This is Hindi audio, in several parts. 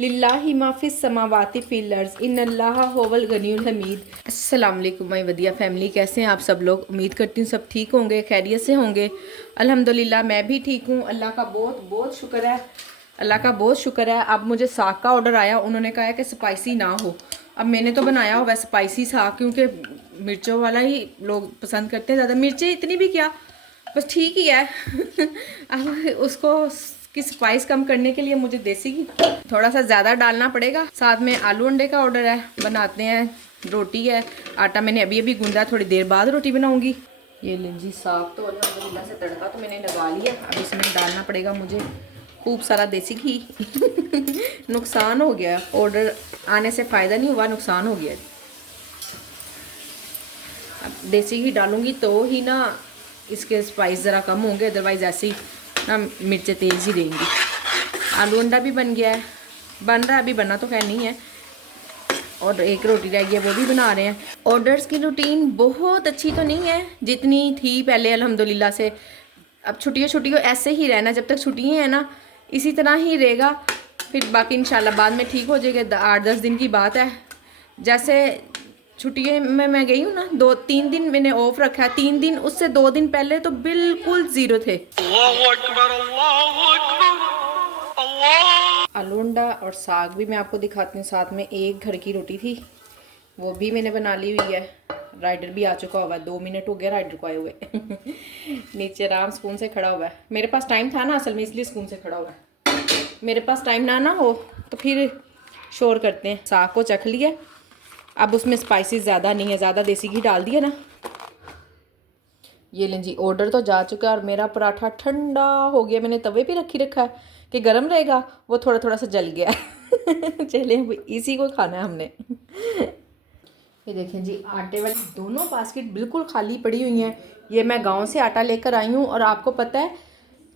लिल्लाहि मा फिस समावाति फिल अर्ज़ इन्नल्लाहा हुवल गनियुल हमीद। अस्सलाम वालेकुम माय वदिया फैमिली, कैसे हैं आप सब लोग। उम्मीद करती हूँ सब ठीक होंगे, खैरियत से होंगे। अल्हम्दुलिल्लाह मैं भी ठीक हूँ। अल्लाह का बहुत बहुत शुक्र है, अल्लाह का बहुत शुक्र है। अब मुझे साग का ऑर्डर आया, उन्होंने कहा है कि स्पाइसी ना हो। अब मैंने तो बनाया हुआ स्पाइसी साग, क्योंकि मिर्चों वाला ही लोग पसंद करते हैं ज़्यादा। मिर्चें इतनी भी क्या, बस ठीक ही है। अब उसको की स्पाइस कम करने के लिए मुझे देसी घी थोड़ा सा ज़्यादा डालना पड़ेगा। साथ में आलू अंडे का ऑर्डर है, बनाते हैं। रोटी है, आटा मैंने अभी अभी गूंदा, थोड़ी देर बाद रोटी बनाऊंगी। ये ले जी साग तो अल्हम्दुलिल्लाह से तड़का तो मैंने लगा लिया। अब इसमें डालना पड़ेगा मुझे खूब सारा देसी घी। नुकसान हो गया, ऑर्डर आने से फ़ायदा नहीं हुआ, नुकसान हो गया। अब देसी घी डालूंगी तो ही ना इसके स्पाइस ज़रा कम होंगे, अदरवाइज़ ऐसे ही ना मिर्चें तेज़ ही देंगी। आलू अंडा भी बन गया है, बन रहा है, अभी बना तो खैर नहीं है। और एक रोटी रह गई है, वो भी बना रहे हैं। ऑर्डर्स की रूटीन बहुत अच्छी तो नहीं है जितनी थी पहले, अल्हम्दुलिल्लाह से। अब छुट्टियों ऐसे ही रहना, जब तक छुट्टियाँ हैं ना इसी तरह ही रहेगा। फिर बाकी इंशाल्लाह बाद में ठीक हो जाएगा। 8-10 दिन की बात है। जैसे छुट्टियों में मैं गई हूँ ना, 2-3 दिन मैंने ऑफ रखा है। 3 दिन, उससे 2 दिन पहले तो बिल्कुल ज़ीरो थे। आलू अंडा और साग भी मैं आपको दिखाती हूँ। साथ में एक घर की रोटी थी, वो भी मैंने बना ली हुई है। राइडर भी आ चुका हुआ है, 2 मिनट हो गया राइडर को आए हुए। नीचे आराम स्पून से खड़ा हुआ है। मेरे पास टाइम था ना असल में, इसलिए स्पून से खड़ा हुआ है। मेरे पास टाइम ना हो तो फिर शोर करते हैं। साग को चख लिया, अब उसमें स्पाइसेस ज़्यादा नहीं है, ज़्यादा देसी घी डाल दिया ना। ये लें जी, ऑर्डर तो जा चुका है और मेरा पराठा ठंडा हो गया। मैंने तवे पे रखा है कि गर्म रहेगा, वो थोड़ा थोड़ा सा जल गया। चले इसी को खाना है हमने। ये देखें जी, आटे वाली दोनों बास्केट बिल्कुल खाली पड़ी हुई हैं। ये मैं गांव से आटा लेकर आई हूँ और आपको पता है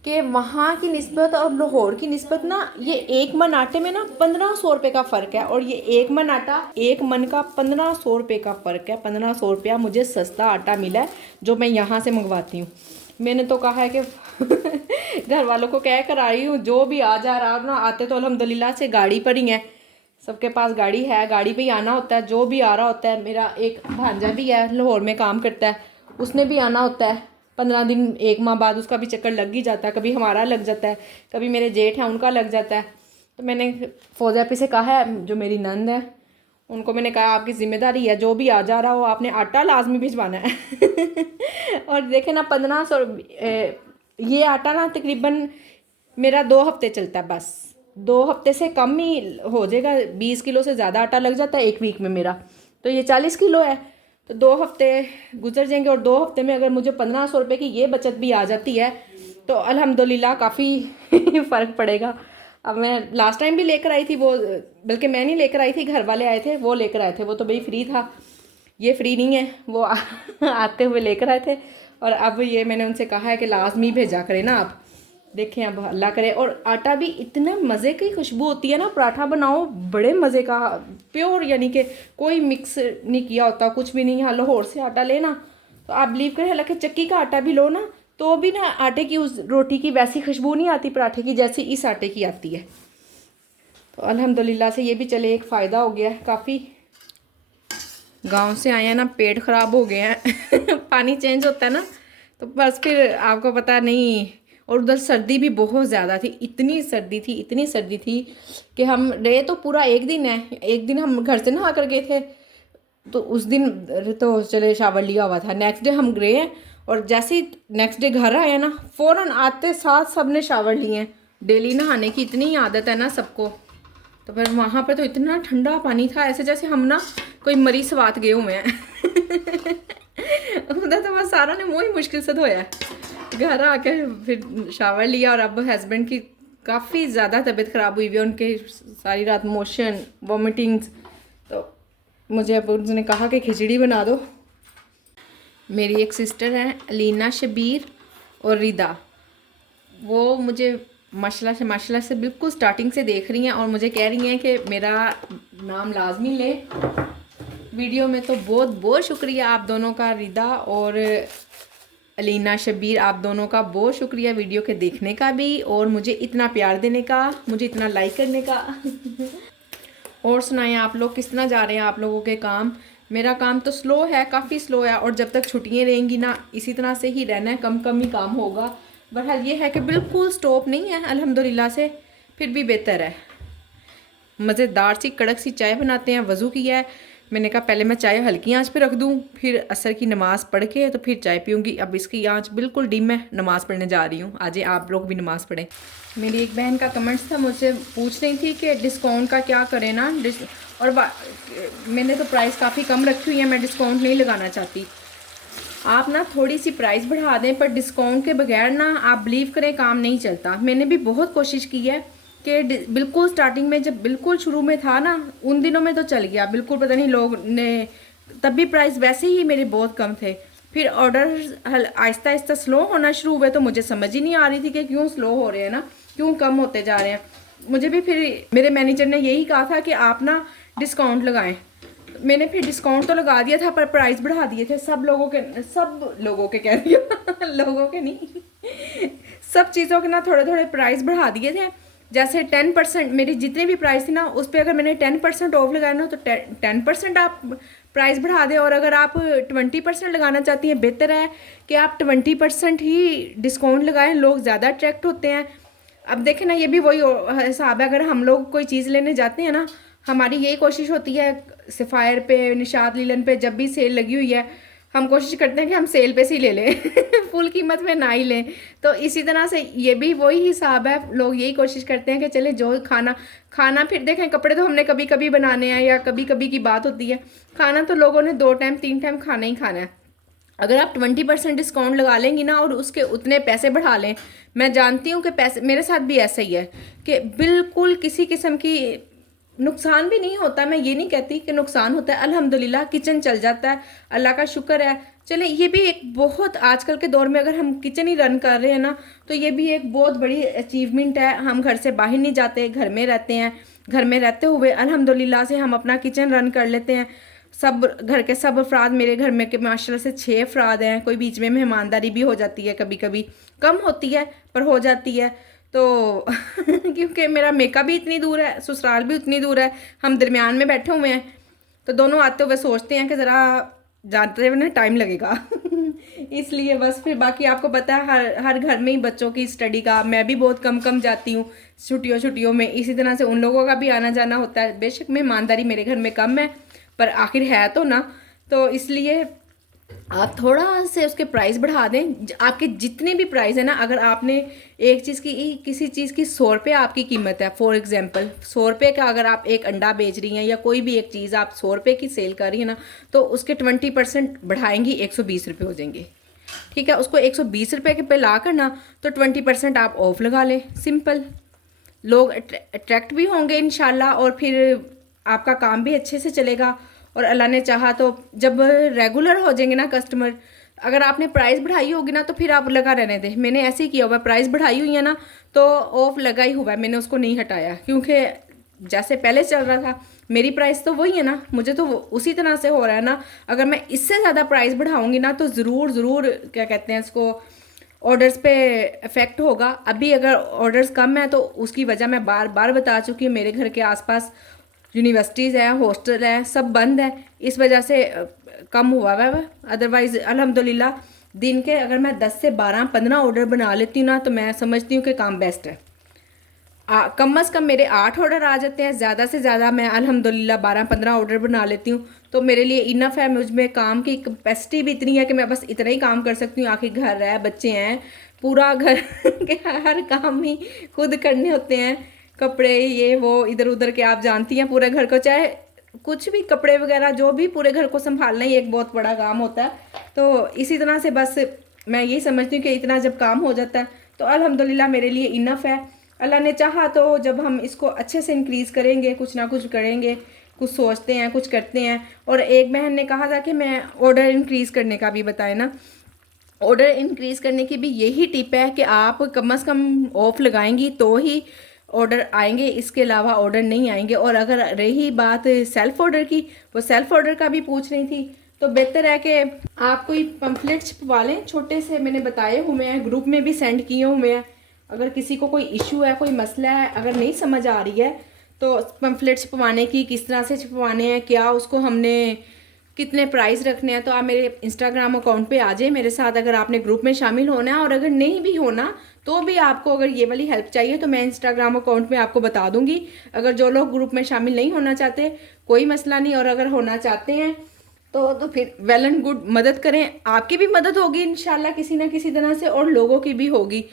कि वहाँ की निस्बत और लाहौर की निस्बत ना, ये 1 मन आटे में ना 1500 रुपये का फ़र्क है। और ये 1 मन आटा, 1 मन का 1500 रुपये का फ़र्क है। 1500 रुपया मुझे सस्ता आटा मिला है जो मैं यहाँ से मंगवाती हूँ। मैंने तो कहा है कि घर वालों को कह कर आई हूँ, जो भी आ जा रहा ना, आते तो अल्हम्दुलिल्लाह से गाड़ी पर ही है, सबके पास गाड़ी है, गाड़ी पे ही आना होता है। जो भी आ रहा होता है, मेरा एक भांजा भी है लाहौर में काम करता है, उसने भी आना होता है। 15 दिन 1 माह बाद उसका भी चक्कर लग ही जाता है। कभी हमारा लग जाता है, कभी मेरे जेठ हैं उनका लग जाता है। तो मैंने फौजापी से कहा है, जो मेरी नंद है, उनको मैंने कहा आपकी ज़िम्मेदारी है, जो भी आ जा रहा हो आपने आटा लाजमी भिजवाना है। और देखे ना 1500 ये आटा ना तकरीबन मेरा 2 हफ्ते चलता है बस। 2 हफ्ते से कम ही हो जाएगा। 20 किलो से ज़्यादा आटा लग जाता है 1 वीक में मेरा। तो ये 40 किलो है, तो 2 हफ्ते गुजर जाएंगे। और 2 हफ्ते में अगर मुझे 1500 रुपये की ये बचत भी आ जाती है तो अल्हम्दुलिल्लाह काफ़ी फ़र्क पड़ेगा। अब मैं लास्ट टाइम भी लेकर आई थी वो, बल्कि मैं नहीं लेकर आई थी, घर वाले आए थे, वो लेकर आए थे। वो तो भाई फ्री था, ये फ्री नहीं है, वो आते हुए लेकर आए थे। और अब ये मैंने उनसे कहा है कि लाजमी भेजा करें ना आप। देखें अब अल्लाह करे। और आटा भी इतना मज़े की खुशबू होती है ना, पराठा बनाओ बड़े मज़े का, प्योर, यानी कि कोई मिक्स नहीं किया होता, कुछ भी नहीं। यहाँ लाहौर से आटा लेना तो आप बिलीव करें, हालांकि चक्की का आटा भी लो ना, तो भी ना आटे की, उस रोटी की वैसी खुशबू नहीं आती पराठे की जैसे इस आटे की आती है। तो अल्हम्दुलिल्लाह से ये भी चले एक फ़ायदा हो गया है काफ़ी। गांव से आए हैं ना, पेट ख़राब हो गए हैं। पानी चेंज होता है ना, तो बस फिर आपको पता नहीं। और उधर सर्दी भी बहुत ज़्यादा थी, इतनी सर्दी थी, इतनी सर्दी थी कि हम रहे तो पूरा 1 दिन है। 1 दिन हम घर से नहा कर गए थे, तो उस दिन तो चले शावर लिया हुआ था। नेक्स्ट डे हम गए हैं और जैसे ही नेक्स्ट डे घर आए ना, फ़ौरन आते साथ सब ने शावर लिए हैं। डेली नहाने की इतनी आदत है ना सबको। तो फिर वहाँ पे तो इतना ठंडा पानी था, ऐसे जैसे हम ना कोई मरी सवात गए हुए हैं। उधर तो बस सारा ने मुँह ही मुश्किल से धोया है। घर आके फिर शावर लिया। और अब हस्बैंड की काफ़ी ज़्यादा तबीयत ख़राब हुई हुई है, उनके सारी रात मोशन, वॉमिटिंग्स। तो मुझे अब उसने कहा कि खिचड़ी बना दो। मेरी एक सिस्टर है अलीना शबीर और रिदा, वो मुझे माशाल्लाह से बिल्कुल स्टार्टिंग से देख रही हैं और मुझे कह रही हैं कि मेरा नाम लाजमी ले वीडियो में। तो बहुत बहुत शुक्रिया आप दोनों का, रिदा और अलीना, शब्बीर, आप दोनों का बहुत शुक्रिया वीडियो के देखने का भी, और मुझे इतना प्यार देने का, मुझे इतना लाइक करने का। और सुनाएं आप लोग किस तरह जा रहे हैं आप लोगों के काम। मेरा काम तो स्लो है, काफ़ी स्लो है, और जब तक छुट्टियाँ रहेंगी ना इसी तरह से ही रहना है, कम कम ही काम होगा। बहरहाल ये है कि बिल्कुल स्टॉप नहीं है अल्हम्दुलिल्लाह से, फिर भी बेहतर है। मज़ेदार सी कड़क सी चाय बनाते हैं, वज़ू किया है। मैंने कहा पहले मैं चाय हल्की आंच पे रख दूं, फिर असर की नमाज़ पढ़ के तो फिर चाय पीऊँगी। अब इसकी आंच बिल्कुल डिम है, नमाज़ पढ़ने जा रही हूँ। आज आप लोग भी नमाज़ पढ़ें। मेरी एक बहन का कमेंट्स था, मुझसे पूछ रही थी कि डिस्काउंट का क्या करें ना, और मैंने तो प्राइस काफ़ी कम रखी हुई है, मैं डिस्काउंट नहीं लगाना चाहती। आप ना थोड़ी सी प्राइस बढ़ा दें, पर डिस्काउंट के बगैर ना आप बिलीव करें काम नहीं चलता। मैंने भी बहुत कोशिश की है कि बिल्कुल स्टार्टिंग में, जब बिल्कुल शुरू में था ना, उन दिनों में तो चल गया बिल्कुल, पता नहीं लोग ने, तब भी प्राइस वैसे ही मेरे बहुत कम थे। फिर ऑर्डर आहिस्ता आहिस्ता स्लो होना शुरू हुए, तो मुझे समझ ही नहीं आ रही थी कि क्यों स्लो हो रहे हैं ना, क्यों कम होते जा रहे हैं। मुझे भी फिर मेरे मैनेजर ने यही कहा था कि आप ना डिस्काउंट लगाएं। मैंने फिर डिस्काउंट तो लगा दिया था, पर प्राइस बढ़ा दिए थे सब लोगों के कह रही हूँ लोगों के नहीं, सब चीज़ों के ना थोड़े थोड़े प्राइस बढ़ा दिए थे। जैसे 10% मेरी जितने भी प्राइस थी ना, उस पर अगर मैंने 10% ऑफ लगाया ना, तो 10% आप प्राइस बढ़ा दें। और अगर आप 20% लगाना चाहती हैं, बेहतर है कि आप 20% ही डिस्काउंट लगाएं, लोग ज़्यादा अट्रैक्ट होते हैं। अब देखें ना, ये भी वही हिसाब है। अगर हम लोग कोई चीज़ लेने जाते हैं ना, हमारी यही कोशिश होती है, सफ़ायर पे, निशात लीलन पे जब भी सेल लगी हुई है, हम कोशिश करते हैं कि हम सेल पे से ही ले लें फुल कीमत में ना ही लें। तो इसी तरह से ये भी वही हिसाब है, लोग यही कोशिश करते हैं कि चले जो खाना फिर देखें, कपड़े तो हमने कभी कभी बनाने हैं या कभी कभी की बात होती है, खाना तो लोगों ने 2 टाइम 3 टाइम खाना ही खाना है। अगर आप 20% डिस्काउंट लगा लेंगी ना, और उसके उतने पैसे बढ़ा लें, मैं जानती हूँ कि पैसे, मेरे साथ भी ऐसा ही है कि बिल्कुल किसी किस्म की नुकसान भी नहीं होता। मैं ये नहीं कहती कि नुकसान होता है, अल्हम्दुलिल्लाह किचन चल जाता है, अल्लाह का शुक्र है। चले, ये भी एक बहुत, आजकल के दौर में अगर हम किचन ही रन कर रहे हैं ना, तो ये भी एक बहुत बड़ी अचीवमेंट है। हम घर से बाहर नहीं जाते, घर में रहते हैं, घर में रहते हुए अल्हम्दुलिल्लाह से हम अपना किचन रन कर लेते हैं। सब घर के सब अफराद, मेरे घर में के माशाल्लाह से 6 अफराद हैं। कोई बीच में मेहमानदारी भी हो जाती है, कभी कभी कम होती है पर हो जाती है। तो क्योंकि मेरा मेका भी इतनी दूर है, ससुराल भी उतनी दूर है, हम दरमियान में बैठे हुए हैं, तो दोनों आते हुए सोचते हैं कि ज़रा जानते हुए ना टाइम लगेगा इसलिए बस। फिर बाकी आपको पता है, हर घर में ही बच्चों की स्टडी का, मैं भी बहुत कम कम जाती हूँ छुट्टियों में, इसी तरह से उन लोगों का भी आना जाना होता है। बेशक मेहमानदारी मेरे घर में कम है, पर आखिर है तो ना, तो इसलिए आप थोड़ा से उसके प्राइस बढ़ा दें। आपके जितने भी प्राइस है ना, अगर आपने एक चीज़ की, किसी चीज़ की 100 रुपये आपकी कीमत है, फॉर एग्जांपल 100 रुपये का अगर आप एक अंडा बेच रही हैं या कोई भी एक चीज़ आप 100 रुपये की सेल कर रही है ना, तो उसके 20% बढ़ाएंगी, 120 रुपये हो जाएंगे। ठीक है, उसको 120 रुपये के पे ला कर ना, तो 20% आप ऑफ लगा लें, सिंपल। लोग अट्रैक्ट भी होंगे इंशाल्लाह, और फिर आपका काम भी अच्छे से चलेगा। और अल्लाह ने चाहा तो जब रेगुलर हो जाएंगे ना कस्टमर, अगर आपने प्राइस बढ़ाई होगी ना, तो फिर आप लगा रहने दें। मैंने ऐसे ही किया हुआ है, प्राइस बढ़ाई हुई है ना, तो ऑफ लगा ही हुआ है, मैंने उसको नहीं हटाया, क्योंकि जैसे पहले चल रहा था मेरी प्राइस तो वही है ना, मुझे तो उसी तरह से हो रहा है ना। अगर मैं इससे ज़्यादा प्राइस बढ़ाऊँगी ना, तो ज़रूर क्या कहते हैं इसको, ऑर्डर्स पे इफ़ेक्ट होगा। अभी अगर ऑर्डर्स कम है, तो उसकी वजह मैं बार बार बता चुकी हूँ। मेरे घर के आसपास यूनिवर्सिटीज़ हैं, हॉस्टल हैं, सब बंद है, इस वजह से कम हुआ हुआ है। अदरवाइज़ अल्हम्दुलिल्लाह दिन के अगर मैं 10 से 12-15 ऑर्डर बना लेती हूँ ना, तो मैं समझती हूँ कि काम बेस्ट है। कम से कम मेरे 8 ऑर्डर आ जाते हैं, ज़्यादा से ज़्यादा मैं अल्हम्दुलिल्लाह 12-15 ऑर्डर बना लेती हूँ, तो मेरे लिए इनफ है। मुझ में काम की कैपेसिटी भी इतनी है कि मैं बस इतना ही काम कर सकती हूँ। आखिर घर है, बच्चे हैं, पूरा घर के हर काम ही खुद करने होते हैं, कपड़े ये वो इधर उधर के, आप जानती हैं पूरे घर को, चाहे कुछ भी कपड़े वगैरह जो भी, पूरे घर को संभालना ही एक बहुत बड़ा काम होता है। तो इसी तरह से बस मैं यही समझती हूँ कि इतना जब काम हो जाता है, तो अल्हम्दुलिल्लाह मेरे लिए इनफ है। अल्लाह ने चाहा तो जब हम इसको अच्छे से इंक्रीज़ करेंगे, कुछ ना कुछ करेंगे, कुछ सोचते हैं, कुछ करते हैं। और एक बहन ने कहा था कि मैं ऑर्डर इंक्रीज़ करने का भी बताए ना, ऑर्डर इंक्रीज़ करने की भी यही टिप है कि आप कम से कम ऑफ लगाएंगी तो ही ऑर्डर आएंगे, इसके अलावा ऑर्डर नहीं आएंगे। और अगर रही बात सेल्फ़ ऑर्डर की, वो सेल्फ़ ऑर्डर का भी पूछ रही थी, तो बेहतर है कि आप कोई पम्फलेट छपवा लें छोटे से, मैंने बताए हुए हैं, ग्रुप में भी सेंड किए हुए हैं। अगर किसी को कोई इशू है, कोई मसला है, अगर नहीं समझ आ रही है तो पम्फलेट छपवाने की किस तरह से छपवाने हैं, क्या उसको हमने कितने प्राइस रखने हैं, तो आप मेरे इंस्टाग्राम अकाउंट पे आ जाए मेरे साथ, अगर आपने ग्रुप में शामिल होना है। और अगर नहीं भी होना तो भी आपको अगर ये वाली हेल्प चाहिए तो मैं इंस्टाग्राम अकाउंट में आपको बता दूंगी। अगर जो लोग ग्रुप में शामिल नहीं होना चाहते कोई मसला नहीं, और अगर होना चाहते हैं तो फिर वेल एंड गुड, मदद करें, आपकी भी मदद होगी इंशाल्लाह किसी ना किसी तरह से, और लोगों की भी होगी।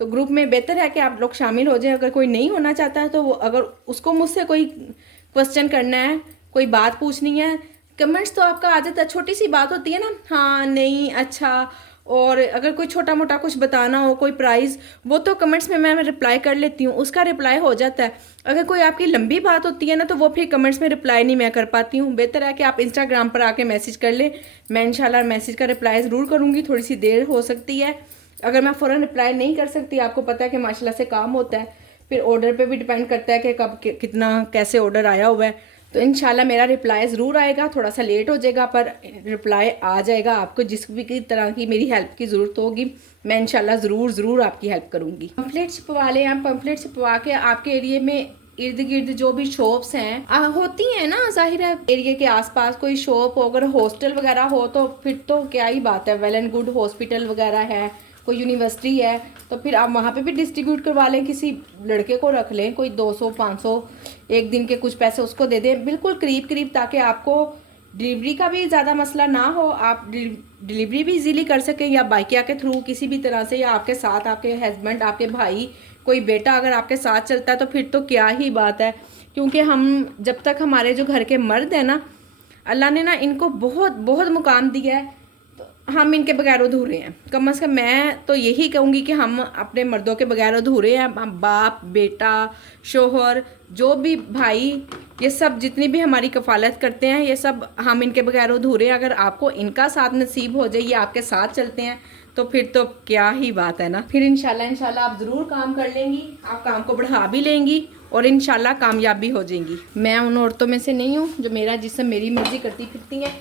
तो ग्रुप में बेहतर है कि आप लोग शामिल हो जाएं। अगर कोई नहीं होना चाहता है तो वो, अगर उसको मुझसे कोई क्वेश्चन करना है, कोई बात पूछनी है, कमेंट्स तो आपका आ जाता है, छोटी सी बात होती है ना, हाँ नहीं अच्छा, और अगर कोई छोटा मोटा कुछ बताना हो, कोई प्राइस, वो तो कमेंट्स में मैं रिप्लाई कर लेती हूँ, उसका रिप्लाई हो जाता है। अगर कोई आपकी लंबी बात होती है ना तो वो फिर कमेंट्स में रिप्लाई नहीं मैं कर पाती हूँ। बेहतर है कि आप इंस्टाग्राम पर आके मैसेज कर ले, मैं इंशाल्लाह मैसेज का रिप्लाई ज़रूर करूँगी। थोड़ी सी देर हो सकती है, अगर मैं फ़ौरन रिप्लाई नहीं कर सकती, आपको पता है कि माशाल्लाह से काम होता है, फिर ऑर्डर पे भी डिपेंड करता है कि कब कितना कैसे ऑर्डर आया हुआ है। तो इंशाल्लाह मेरा रिप्लाई ज़रूर आएगा, थोड़ा सा लेट हो जाएगा पर रिप्लाई आ जाएगा। आपको जिस भी तरह की मेरी हेल्प की ज़रूरत होगी मैं इंशाल्लाह ज़रूर आपकी हेल्प करूँगी। पम्फलेट छपवा लें आप, पम्फलेट छपवा के आपके एरिए में इर्द गिर्द जो भी शॉप्स हैं होती हैं ना, जाहिर है एरिया के आसपास कोई शॉप हो, अगर हॉस्टल वगैरह हो तो फिर तो क्या ही बात है, वेल एंड गुड, हॉस्पिटल वगैरह है, कोई यूनिवर्सिटी है, तो फिर आप वहाँ पे भी डिस्ट्रीब्यूट करवा लें, किसी लड़के को रख लें, कोई 200-500 एक दिन के कुछ पैसे उसको दे दें, बिल्कुल करीब, ताकि आपको डिलीवरी का भी ज़्यादा मसला ना हो, आप डिलीवरी भी इजीली कर सकें, या बाइकिया के थ्रू किसी भी तरह से, या आपके साथ आपके हस्बैंड, आपके भाई, कोई बेटा अगर आपके साथ चलता है तो फिर तो क्या ही बात है। क्योंकि हम जब तक हमारे जो घर के मर्द हैं ना, अल्लाह ने ना इनको बहुत मुकाम दिया है, हम इनके बगैर अधूरे हैं। कम से कम मैं तो यही कहूँगी कि हम अपने मर्दों के बगैर अधूरे हैं। हम बाप, बेटा, शोहर, जो भी भाई, ये सब जितनी भी हमारी कफ़ालत करते हैं, ये सब हम इनके बगैर अधूरे हैं। अगर आपको इनका साथ नसीब हो जाए, ये आपके साथ चलते हैं, तो फिर तो क्या ही बात है ना। फिर इंशाल्लाह आप ज़रूर काम कर लेंगी, आप काम को बढ़ा भी लेंगी और इंशाल्लाह कामयाब भी हो जाएंगी। मैं उन औरतों में से नहीं हूँ जो मेरा जिस्म मेरी मर्जी करती फिरती हैं।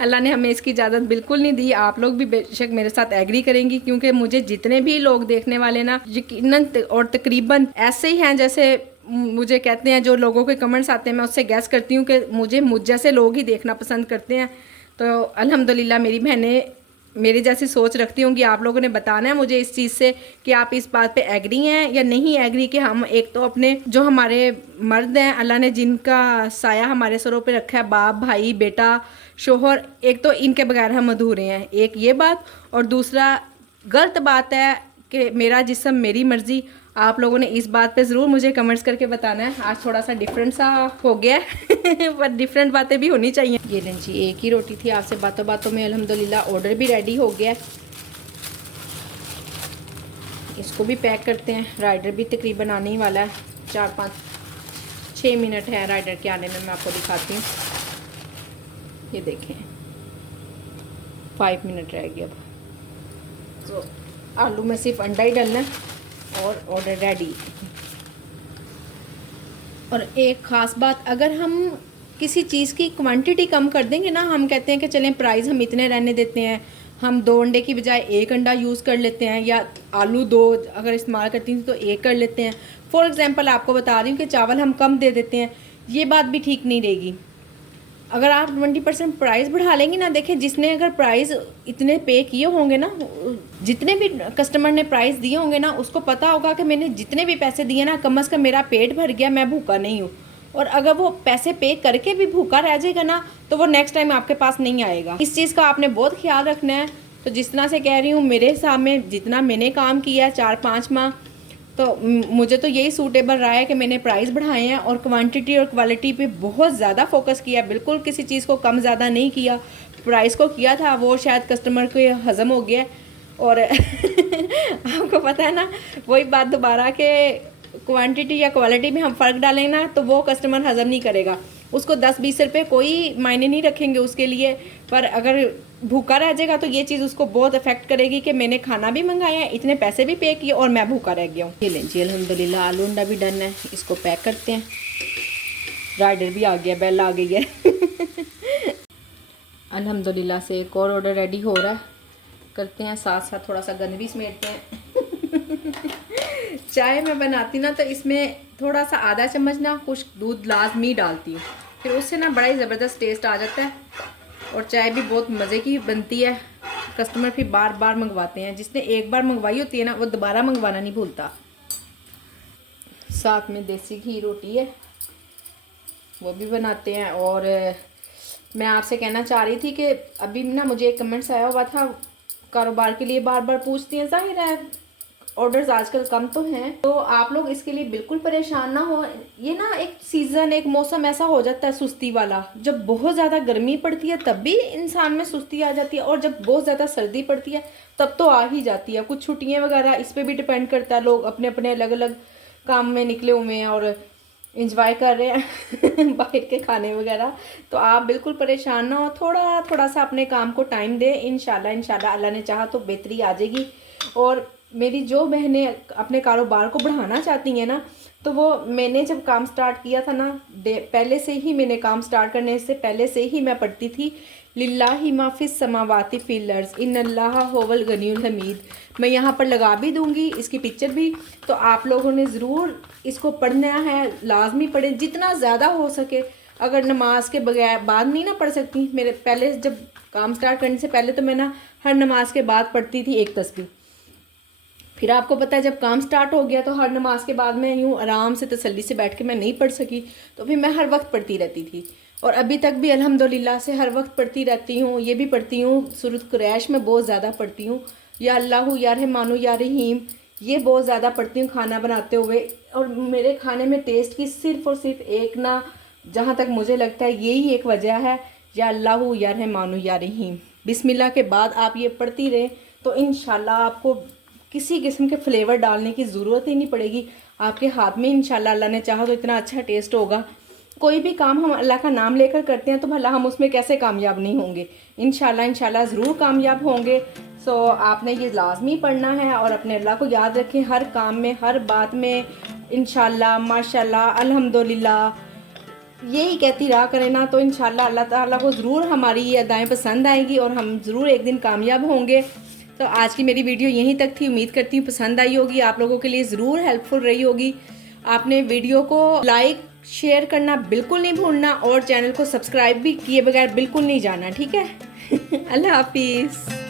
अल्लाह ने हमें इसकी इजाज़त बिल्कुल नहीं दी। आप लोग भी बेशक मेरे साथ एग्री करेंगी, क्योंकि मुझे जितने भी लोग देखने वाले ना यकीनन और तकरीबन ऐसे ही हैं जैसे मुझे कहते हैं, जो लोगों के कमेंट्स आते हैं मैं उससे गैस करती हूँ कि मुझे जैसे लोग ही देखना पसंद करते हैं। तो अल्हम्दुलिल्लाह मेरी बहनें मेरी जैसी सोच रखती होंगी। आप लोगों ने बताना है मुझे इस चीज़ से कि आप इस बात पे एग्री हैं या नहीं एग्री, कि हम एक तो अपने जो हमारे मर्द हैं, अल्लाह ने जिनका साया हमारे सरों पे रखा है, बाप, भाई, बेटा, शोहर, एक तो इनके बगैर हम अधूरे हैं, एक ये बात। और दूसरा गलत बात है कि मेरा जिस्म मेरी मर्ज़ी। आप लोगों ने इस बात पे ज़रूर मुझे कमेंट्स करके बताना है। आज थोड़ा सा डिफरेंट सा हो गया पर डिफरेंट बातें भी होनी चाहिए। ये लें जी, एक ही रोटी थी, आपसे बातों बातों में अल्हम्दुलिल्लाह ऑर्डर भी रेडी हो गया। इसको भी पैक करते हैं। राइडर भी तकरीबन आने ही वाला है, 4-5-6 मिनट है राइडर के आने में। मैं आपको दिखाती हूँ, ये देखें 5 मिनट रह गए अब। तो आलू में सिर्फ अंडा ही डालना है और ऑर्डर रेडी। और एक ख़ास बात, अगर हम किसी चीज़ की क्वांटिटी कम कर देंगे ना, हम कहते हैं कि चलें प्राइस हम इतने रहने देते हैं, हम 2 अंडे की बजाय 1 अंडा यूज़ कर लेते हैं, या आलू 2 अगर इस्तेमाल करती हैं तो 1 कर लेते हैं। फॉर एग्ज़ाम्पल आपको बता रही हूँ कि चावल हम कम दे देते हैं, ये बात भी ठीक नहीं रहेगी। अगर आप 20% प्राइस बढ़ा लेंगे ना, देखें जिसने अगर प्राइस इतने पे किए होंगे ना, जितने भी कस्टमर ने प्राइस दिए होंगे ना, उसको पता होगा कि मैंने जितने भी पैसे दिए ना, कम से कम मेरा पेट भर गया, मैं भूखा नहीं हूँ। और अगर वो पैसे पे करके भी भूखा रह जाएगा ना, तो वो नेक्स्ट टाइम आपके पास नहीं आएगा। इस चीज़ का आपने बहुत ख्याल रखना है। तो जिस तरह से कह रही हूँ, मेरे हिसाब में जितना मैंने काम किया है 4-5 माह, तो मुझे तो यही सूटेबल रहा है कि मैंने प्राइस बढ़ाए हैं और क्वांटिटी और क्वालिटी पे बहुत ज़्यादा फोकस किया। बिल्कुल किसी चीज़ को कम ज़्यादा नहीं किया, प्राइस को किया था, वो शायद कस्टमर को हज़म हो गया। और आपको पता है ना, वही बात दोबारा के क्वांटिटी या क्वालिटी में हम फ़र्क डालें ना, तो वो कस्टमर हज़म नहीं करेगा। उसको 10-20 रुपये कोई मायने नहीं रखेंगे उसके लिए, पर अगर भूखा रह जाएगा तो ये चीज़ उसको बहुत अफेक्ट करेगी कि मैंने खाना भी मंगाया है, इतने पैसे भी पे किए और मैं भूखा रह गया हूँ। ये लें जी, अल्हम्दुलिल्लाह आलू अंडा भी डन है। इसको पैक करते हैं। राइडर भी आ गया, बेल आ गई है। अल्हम्दुलिल्लाह से एक और ऑर्डर रेडी हो रहा है, करते हैं साथ साथ थोड़ा सा गंद भी समेटते हैं। चाय मैं बनाती ना तो इसमें थोड़ा सा आधा चम्मच ना कुछ दूध लाजमी डालती हूँ, फिर उससे ना बड़ा ही ज़बरदस्त टेस्ट आ जाता है और चाय भी बहुत मज़े की बनती है। कस्टमर फिर बार बार मंगवाते हैं, जिसने एक बार मंगवाई होती है ना वो दोबारा मंगवाना नहीं भूलता। साथ में देसी घी रोटी है वो भी बनाते हैं। और मैं आपसे कहना चाह रही थी कि अभी ना मुझे एक कमेंट्स आया हुआ था, कारोबार के लिए बार बार पूछती हैं, जाहिर है ऑर्डर्स आजकल कम तो हैं, तो आप लोग इसके लिए बिल्कुल परेशान ना हो। ये ना एक सीज़न एक मौसम ऐसा हो जाता है सुस्ती वाला, जब बहुत ज़्यादा गर्मी पड़ती है तब भी इंसान में सुस्ती आ जाती है, और जब बहुत ज़्यादा सर्दी पड़ती है तब तो आ ही जाती है। कुछ छुट्टियाँ वगैरह इस पर भी डिपेंड करता है, लोग अपने अपने अलग अलग काम में निकले हुए हैं और इंजॉय कर रहे हैं बाहर के खाने वगैरह। तो आप बिल्कुल परेशान ना हो, थोड़ा थोड़ा सा अपने काम को टाइम दें, इंशाल्लाह अल्लाह ने चाहा तो बेहतरी आ जाएगी। और मेरी जो बहनें अपने कारोबार को बढ़ाना चाहती हैं ना, तो वो मैंने जब काम स्टार्ट किया था ना, पहले से ही मैंने काम स्टार्ट करने से पहले से ही मैं पढ़ती थी लिल्लाहि मा फिस समावाति फिल अर्ज़ इन्नल्लाहा हुवल गनियुल हमीद। मैं यहाँ पर लगा भी दूँगी इसकी पिक्चर भी, तो आप लोगों ने ज़रूर इसको पढ़ना है, लाजमी पढ़ें जितना ज़्यादा हो सके। अगर नमाज के बगैर बाद नहीं ना पढ़ सकती, मेरे पहले जब काम स्टार्ट करने से पहले तो मैं ना हर नमाज के बाद पढ़ती थी एक तस्बीह। फिर आपको पता है जब काम स्टार्ट हो गया तो हर नमाज के बाद मैं यूँ आराम से तसल्ली से बैठ के मैं नहीं पढ़ सकी, तो फिर मैं हर वक्त पढ़ती रहती थी। और अभी तक भी अल्हम्दुलिल्लाह से हर वक्त पढ़ती रहती हूँ। ये भी पढ़ती हूँ, सूरत कुरैश में बहुत ज़्यादा पढ़ती हूँ, या अल्लाहु या रहमानु या रहीम, ये बहुत ज़्यादा पढ़ती हूँ खाना बनाते हुए। और मेरे खाने में टेस्ट की सिर्फ़ और सिर्फ एक ना, जहाँ तक मुझे लगता है यही एक वजह है, या अल्लाहु या रहमानु या रहीम। बिस्मिल्लाह के बाद आप ये पढ़ती रहें तो इंशाल्लाह आपको किसी किस्म के फ्लेवर डालने की ज़रूरत ही नहीं पड़ेगी। आपके हाथ में इंशाल्लाह अल्लाह ने चाहा तो इतना अच्छा टेस्ट होगा। कोई भी काम हम अल्लाह का नाम लेकर करते हैं तो भला हम उसमें कैसे कामयाब नहीं होंगे। इंशाल्लाह ज़रूर कामयाब होंगे। सो आपने ये लाजमी पढ़ना है और अपने अल्लाह को याद रखें हर काम में, हर बात में। इंशाल्लाह माशाल्लाह अल्हम्दुलिल्लाह यही कहती रहा करें ना, तो इंशाल्लाह अल्लाह ताला को ज़रूर हमारी ये अदाएँ पसंद आएंगी और हम ज़रूर एक दिन कामयाब होंगे। तो आज की मेरी वीडियो यहीं तक थी, उम्मीद करती हूँ पसंद आई होगी, आप लोगों के लिए ज़रूर हेल्पफुल रही होगी। आपने वीडियो को लाइक शेयर करना बिल्कुल नहीं भूलना और चैनल को सब्सक्राइब भी किए बगैर बिल्कुल नहीं जाना, ठीक है। अल्लाह हाफिज़।